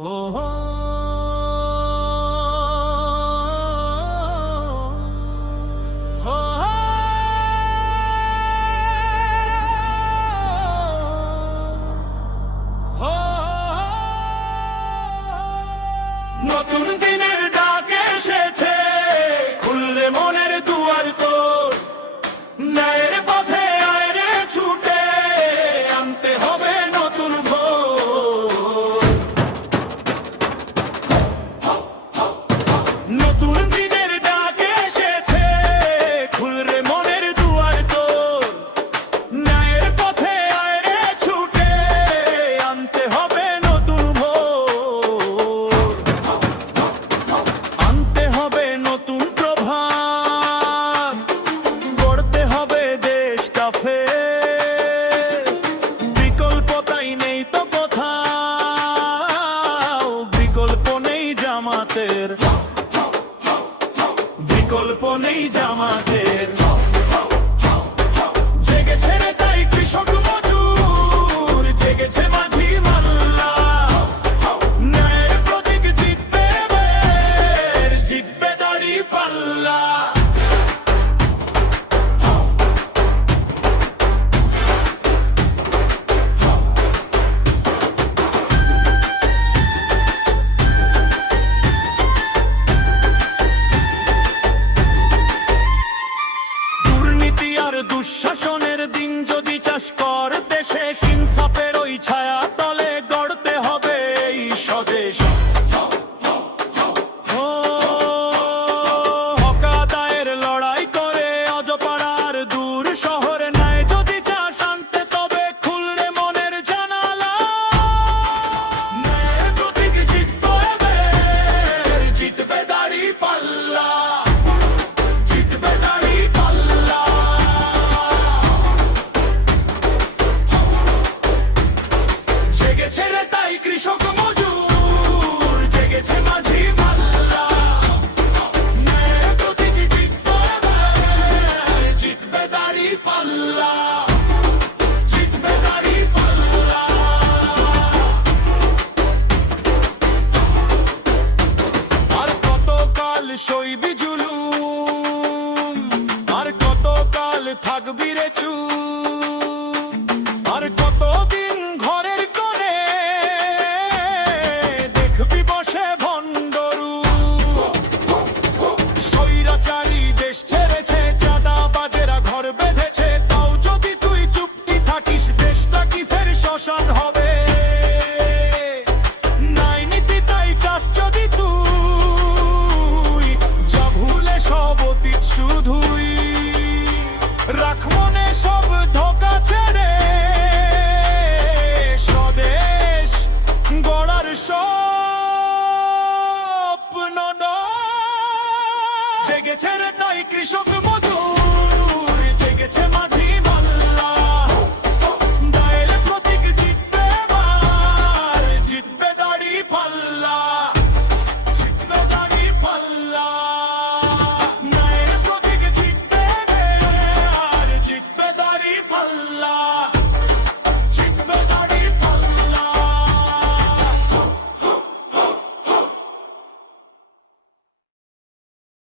ও হো হো হো নতুন দিনের ডাক এসেছে, খুললে মনের দুয়ার তোর। ন্যায়ের পথে আয় রে ছুটে, আনতে হবে নতুন ভোর। নতুন দিনের ডাক এসেছে, খুলরে মনের দুয়ার তোর। ন্যায়ের পথে আয় রে ছুটে, আনতে হবে নতুন ভোর। আনতে হবে নতুন প্রভাত, গড়তে হবে দেশটা ফের। বিকল্প তাই নেই তো কোথাও, বিকল্প নেই জামাতের, বিকল্প নেই জামাতের।